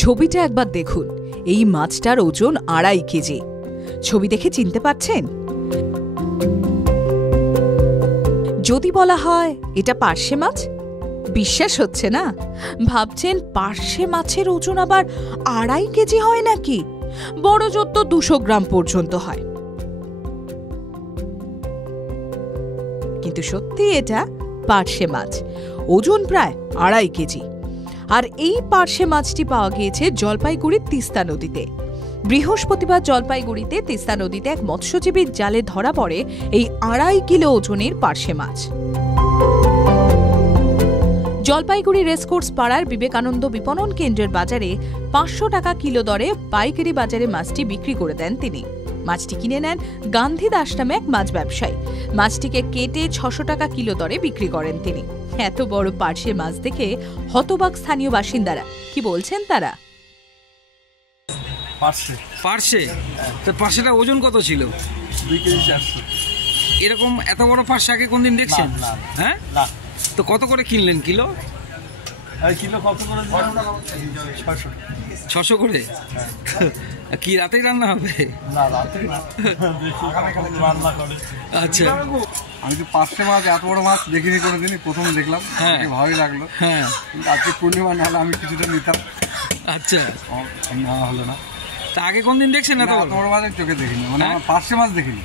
ছবিটা একবার দেখুন। এই মাছটার ওজন 2.5 কেজি। ছবি দেখে চিনতে পারছেন? যদি বলা হয় এটা পার্শে মাছ, বিশ্বাস হচ্ছে না। ভাবছেন পার্শে মাছের ওজন আবার 2.5 কেজি হয় নাকি? বড় জোর তো 200 গ্রাম পর্যন্ত হয়। কিন্তু সত্যি এটা পার্শে মাছ, ওজন প্রায় 2.5 কেজি। আর এই পার্শে মাছটি পাওয়া গিয়েছে জলপাইগুড়ির তিস্তা নদীতে। বৃহস্পতিবার জলপাইগুড়িতে তিস্তা নদীতে এক মৎস্যজীবীর জালে ধরা পড়ে এই 2.5 কিলো ওজনের পার্শে মাছ। জলপাইগুড়ি রেসকোর্স পাড়ার বিবেকানন্দ বিপণন কেন্দ্রের বাজারে 500 টাকা কিলো দরে পাইকারি বাজারে মাছটি বিক্রি করে দেন তিনি। মাছটি কিনে নেন গান্ধী দাস নামে এক মাছ ব্যবসায়ী। মাছটিকে কেটে 600 টাকা কিলো দরে বিক্রি করেন তিনি। এত বড় পার্শে মাছ দেখে হতবাক স্থানীয় বাসিন্দারা। কি বলছেন তারা? পার্শে তো পার্শেটা ওজন কত ছিল? 2 কেজি 400। এরকম এত বড় পার্শে আগে কোনদিন দেখছেন? হ্যাঁ, তো কত করে কিনলেন কিলো? কিলো কত করে? 600 করে। কি রাতেই রান্না হবে? না, রাতে না, রান্না করে। আচ্ছা, আমি তো পার্শে মাছ, এত বড় মাছ দেখিনি কোনোদিনই, প্রথম দেখলাম। ভালোই লাগলো। হ্যাঁ, কিন্তু আজকে পূর্ণিমা না হলে আমি কিছুটা নিতাম। আচ্ছা, নেওয়া হলো না। তা আগে কোনদিন দেখছেন এত বড় মাছ চোখে দেখিনি, মানে আমার পার্শে মাছ দেখিনি।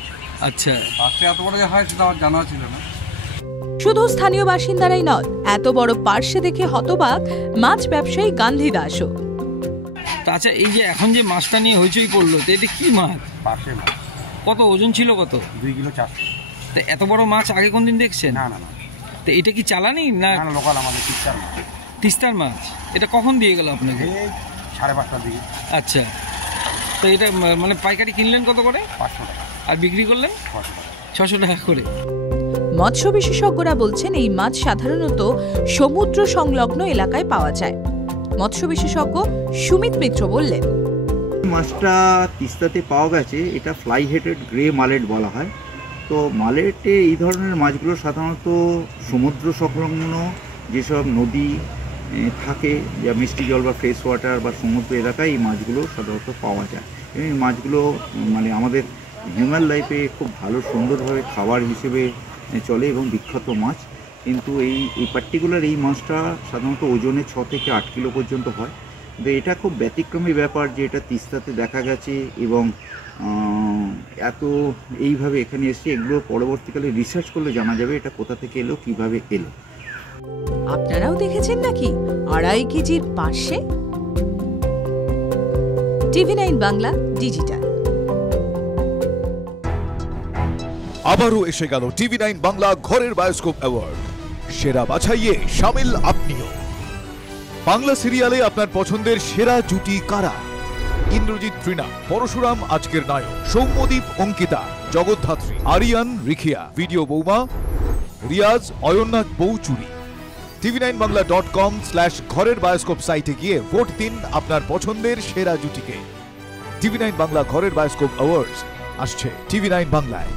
আচ্ছা, পার্শে এত বড় যে হয় সেটা আমার জানা ছিল না। শুধু স্থানীয় বাসিন্দারাই নয়, এত বড় পার্শে দেখে হতবাক মাছ ব্যবসায়ী গান্ধী দাসও। আচ্ছা, এই যে এখন যে মাছটা নিয়ে হইচই পড়লো, তো এটা কি মাছ? পার্শে মাছ। কত ওজন ছিল? কত? 2 কিলো 400। তো এত বড় মাছ আগে কোনদিন দেখছেন? না না না। তো এটা কি চালানি না লোকাল? আমাদের তিস্তার মাছ। তিস্তার মাছ। এটা কখন দিয়ে গেল আপনাকে? 5:30টার দিকে। আচ্ছা, তো এটা মানে পাইকারি কিনলেন কত করে? 500 টাকা। আর বিক্রি করলেন 600 টাকা করে। মৎস্য বিশেষজ্ঞরা বলছেন এই মাছ সাধারণত সমুদ্র সংলগ্ন এলাকায় পাওয়া যায়। মৎস্য বিশেষজ্ঞ সুমিত মিত্র বললেন, মাছটা তিস্তাতে পাওয়া গেছে, এটা ফ্লাই হেডেড গ্রে মালেট বলা হয়। তো মালেটে এই ধরনের মাছগুলো সাধারণত সমুদ্র সংলগ্ন যেসব নদী থাকে, যা মিষ্টি জল বা ফ্রেশ ওয়াটার বা সমুদ্র এলাকায় এই মাছগুলো সাধারণত পাওয়া যায়। এই মাছগুলো মানে আমাদের হিউম্যান লাইফে খুব ভালো সুন্দরভাবে খাবার হিসেবে চলে এবং বিখ্যাত মাছ। কিন্তু এই পার্টিকুলার এই মাছটা সাধারণত ওজনে 6 থেকে 8 কিলো পর্যন্ত হয়। তো এটা খুব ব্যতিক্রমী ব্যাপার যে এটা তিস্তাতে দেখা গেছে এবং এত এইভাবে এখানে এসে এগুলো পরবর্তীকালে রিসার্চ করলে জানা যাবে এটা কোথা থেকে এলো, কিভাবে এলো। আপনারাও দেখেছেন নাকি 2.5 কেজির পার্শে? TV9 Bangla digital. আবারও এসে গেল TV9 বাংলা ঘরের বায়োস্কোপ অ্যাওয়ার্ড। সেরা বাছাইয়ে শামিল আপনিও। বাংলা সিরিয়ালে আপনার পছন্দের সেরা জুটি কারা? ইন্দ্রজিৎ তৃণা, পরশুরাম আজকের নায়ক, সৌম্যদীপ অঙ্কিতা, জগদ্ধাত্রী, আরিয়ান রিখিয়া, ভিডিও বৌমা, রিয়াজ অয়ন্নাথ বৌচুরি। tv9bangla.com/ঘরের বায়োস্কোপ সাইটে গিয়ে ভোট দিন আপনার পছন্দের সেরা জুটিকে। TV9 বাংলা ঘরের বায়োস্কোপ অ্যাওয়ার্ডস আসছে TV9 বাংলায়।